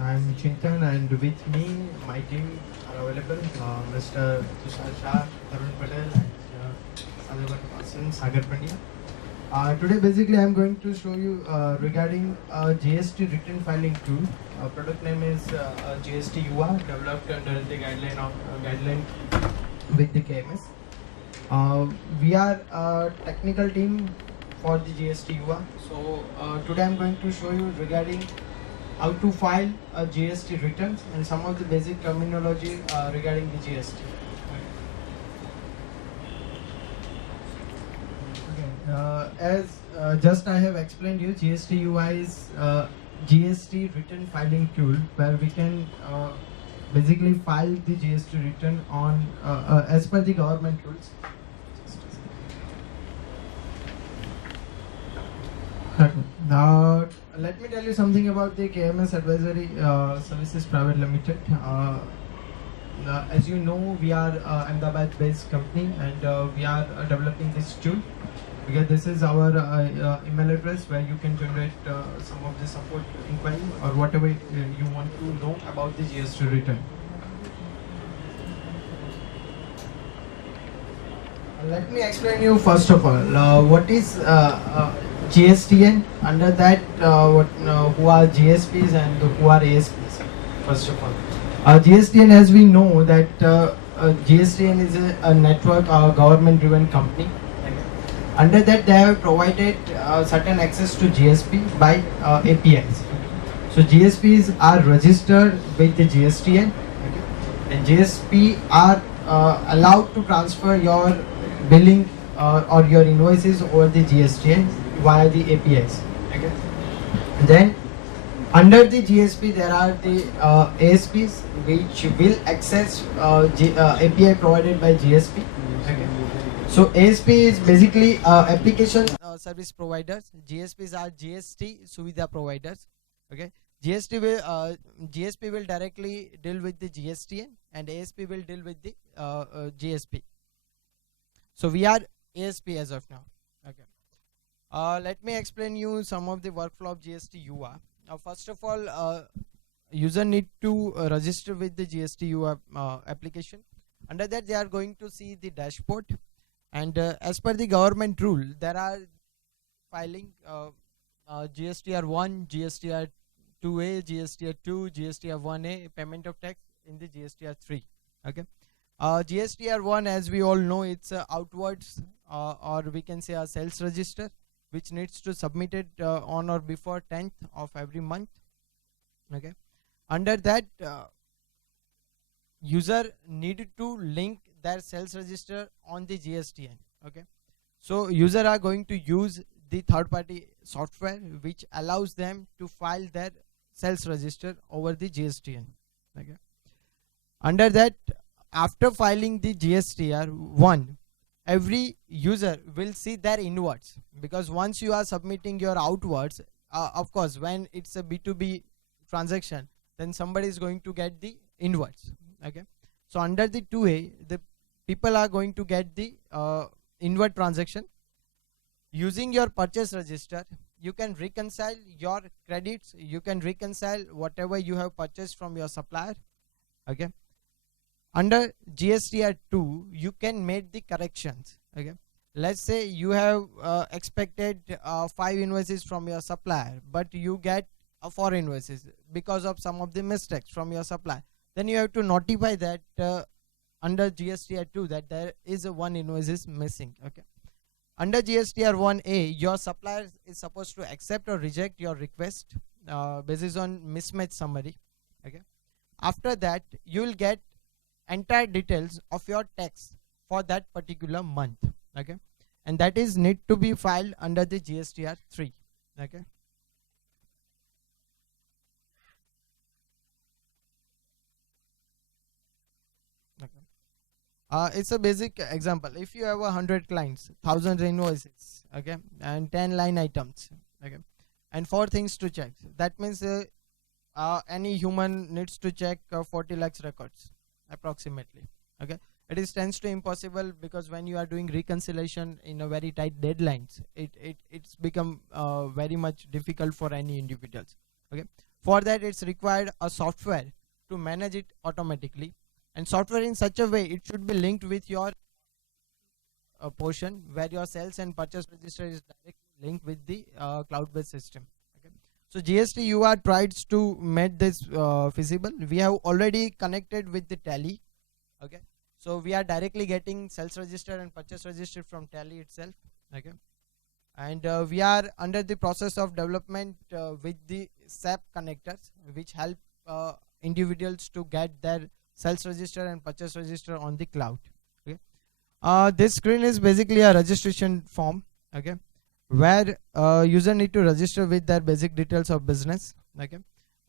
I'm Chintan, and with me, my team are available, Mr. Tushar Shah, Tarun Patel, and Sagar Pandya. Today, basically, I'm going to show you regarding GST return filing tool. Product name is GST UA, developed under the guideline with the KMS. We are a technical team for the GST UA. So today, I'm going to show you regarding how to file a GST returns and some of the basic terminology regarding the GST. Okay. As just I have explained you, GST UI is GST return filing tool where we can basically file the GST return on as per the government rules. Now, let me tell you something about the KMS Advisory Services Private Limited. As you know, we are Ahmedabad-based company, and we are developing this tool because this is our email address where you can generate some of the support inquiry or whatever you want to know about the GST return. Let me explain you first of all what is GSTN. Under that, who are GSPs and who are ASPs. First of all, GSTN, as we know that GSTN is a network government-driven company. Under that, they have provided certain access to GSP by APIs. So GSPs are registered with the GSTN, and GSP are allowed to transfer your billing or your invoices over the GSTN via the APIs. Okay. Then under the GSP there are the ASPs which will access API provided by GSP. Okay. So ASP is basically application service providers. GSPs are GST Suvidha providers. Okay. GSP will directly deal with the GSTN and ASP will deal with the GSP. So we are ASP as of now. Okay. Let me explain you some of the workflow of GST UA. First of all, user need to register with the GST UA application. Under that, they are going to see the dashboard, and as per the government rule, there are filing GSTR 1, GSTR 2A, GSTR 2, GSTR 1A, payment of tax in the GSTR 3. Okay. GSTR 1, as we all know, it's outwards or we can say a sales register, which needs to submit it on or before 10th of every month. Okay. Under that, user needed to link their sales register on the GSTN. Okay. So user are going to use the third-party software which allows them to file their sales register over the GSTN. Okay. Under that, after filing the GSTR 1, every user will see their inwards, because once you are submitting your outwards, of course when it's a B2B transaction, then somebody is going to get the inwards. Okay. So under the 2A, the people are going to get the inward transaction. Using your purchase register, you can reconcile your credits, you can reconcile whatever you have purchased from your supplier. Okay. Under GSTR 2, you can make the corrections. Okay. Let's say you have expected 5 invoices from your supplier, but you get 4 invoices because of some of the mistakes from your supplier. Then you have to notify that under GSTR 2 that there is a 1 invoice is missing. Okay. Under GSTR 1A, your supplier is supposed to accept or reject your request based on mismatch summary. Okay. After that, you will get entire details of your tax for that particular month. Okay. And that is need to be filed under the GSTR 3. Okay. It's a basic example. If you have 100 clients, 1000 invoices, okay, and 10 line items, okay, and 4 things to check, that means any human needs to check 40 lakhs records approximately. Okay. It tends to impossible, because when you are doing reconciliation in a very tight deadlines, it's become very much difficult for any individuals. Okay. For that, it's required a software to manage it automatically, and software in such a way it should be linked with your portion where your sales and purchase register is directly linked with the cloud-based system. Okay. So GST UR tries to make this feasible. We have already connected with the Tally. Okay. So we are directly getting sales register and purchase register from Tally itself. Okay. And we are under the process of development with the SAP connectors, which help individuals to get their sales register and purchase register on the cloud. Okay. This screen is basically a registration form. Okay, where user need to register with their basic details of business. Okay,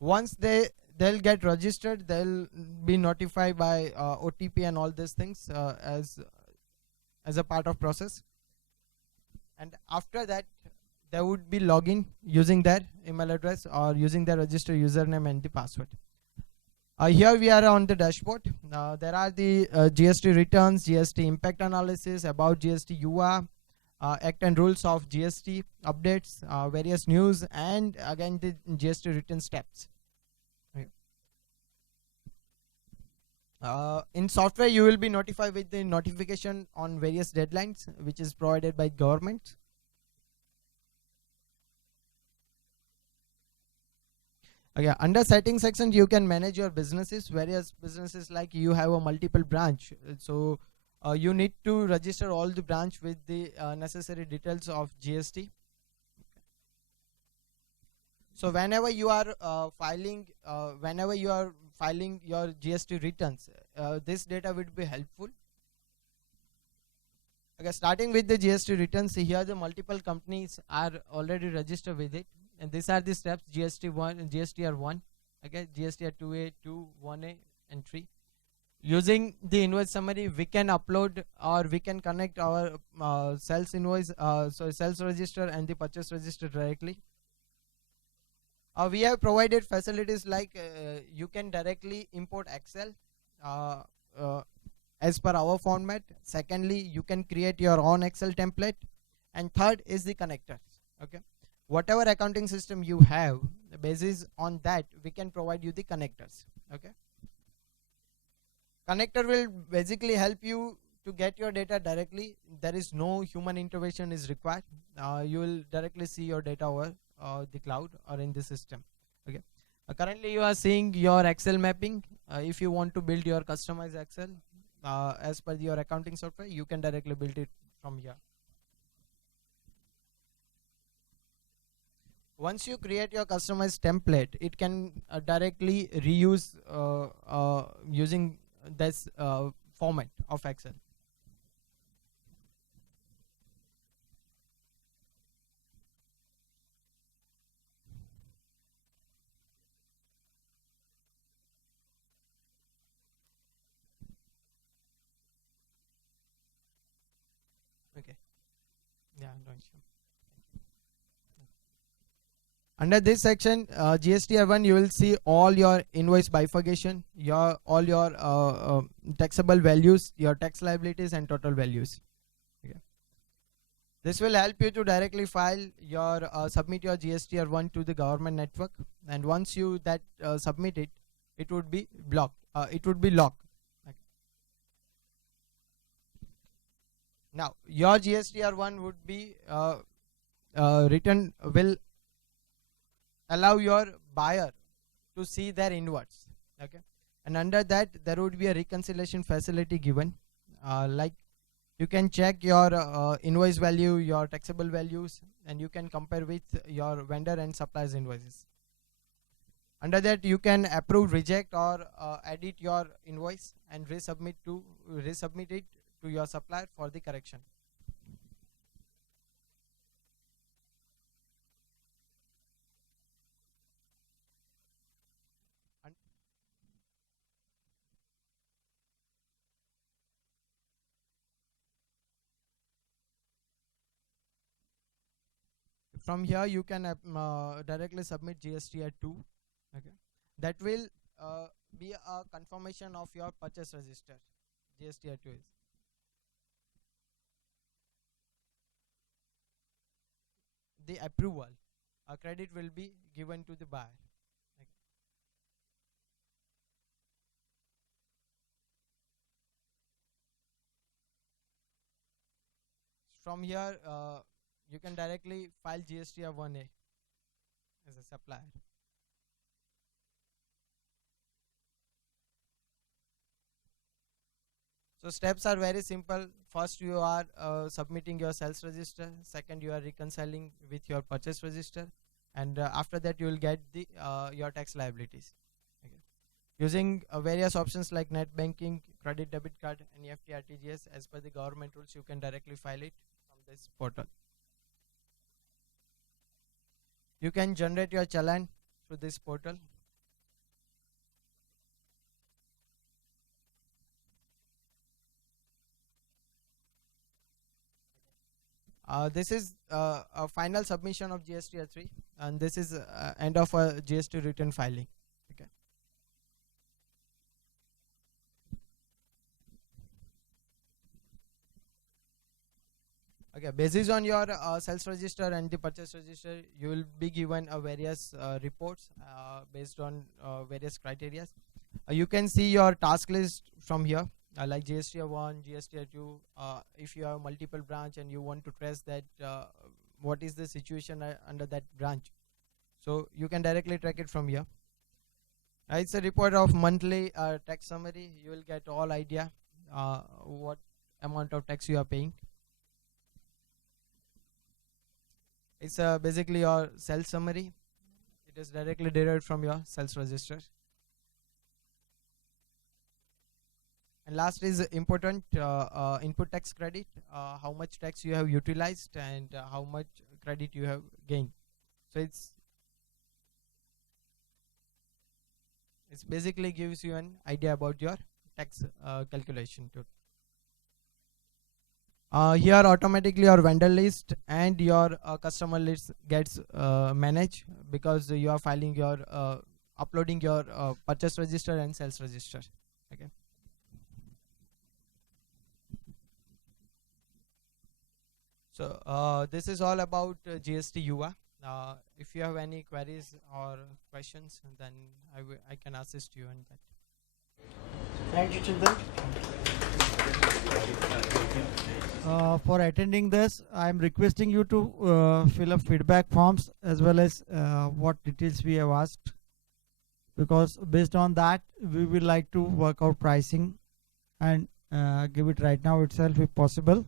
once they'll get registered, they'll be notified by OTP and all these things as a part of process. And after that, they would be login using their email address or using their registered username and the password. Here we are on the dashboard. There are the GST returns, GST impact analysis, about GST UR, act and rules of GST, updates, various news, and again the GST return steps. Okay. In software, you will be notified with the notification on various deadlines, which is provided by government. Okay, under settings section, you can manage your businesses, various businesses, like you have a multiple branch. So you need to register all the branch with the necessary details of GST. So whenever you are filing your GST returns, this data would be helpful. Okay, starting with the GST returns, here the multiple companies are already registered with it, and these are the steps: GST1 and GSTR1, okay, GSTR2A, 2, 1A, and 3. Using the invoice summary, we can upload or we can connect our sales invoice, sales register and the purchase register directly. We have provided facilities like you can directly import Excel as per our format. Secondly, you can create your own Excel template, and third is the connectors. Okay, whatever accounting system you have, basis on that we can provide you the connectors. Okay, connector will basically help you to get your data directly. There is no human intervention is required. You will directly see your data over the cloud or in the system. Okay, currently you are seeing your Excel mapping. If you want to build your customized Excel as per your accounting software, you can directly build it from here. Once you create your customized template, it can directly reuse using this format of Excel. Okay. Yeah, don't show. Under this section, GSTR1, you will see all your invoice bifurcation, all your taxable values, your tax liabilities, and total values. Okay. This will help you to directly file your submit your GSTR1 to the government network, and once you submit it, it would be blocked. It would be locked. Okay. Now your GSTR1 would be written will allow your buyer to see their inwards. Okay, and under that there would be a reconciliation facility given, like you can check your invoice value, your taxable values, and you can compare with your vendor and suppliers invoices. Under that you can approve, reject, or edit your invoice and resubmit it to your supplier for the correction. From here you can directly submit GSTR2. Okay, that will be a confirmation of your purchase register. GSTR2 is the approval. A credit will be given to the buyer. Okay. from here you can directly file GST of 1A as a supplier. So steps are very simple. First, you are submitting your sales register. Second, you are reconciling with your purchase register, and after that, you will get the your tax liabilities. Okay. Using various options like net banking, credit debit card, NEFT, RTGS, as per the government rules, you can directly file it from this portal. You can generate your challan through this portal. This is a final submission of GST 3, and this is end of a GST return filing. Okay. Okay. Basis on your sales register and the purchase register, you will be given various reports based on various criteria. You can see your task list from here. Like GST 1, GST 2, if you have multiple branch and you want to trace that what is the situation under that branch, so you can directly track it from here. It's a report of monthly tax summary. You will get all idea what amount of tax you are paying. It's basically your sales summary. It is directly derived from your sales register. And last is important input tax credit, how much tax you have utilized and how much credit you have gained. So it's basically gives you an idea about your tax calculation too. Here automatically your vendor list and your customer list gets managed because you are filing your uploading your purchase register and sales register. Okay. So this is all about GST UA. If you have any queries or questions, then I can assist you in that. Thank you, Chintan. For attending this, I am requesting you to fill up feedback forms as well as what details we have asked, because based on that we will like to work out pricing and give it right now itself if possible.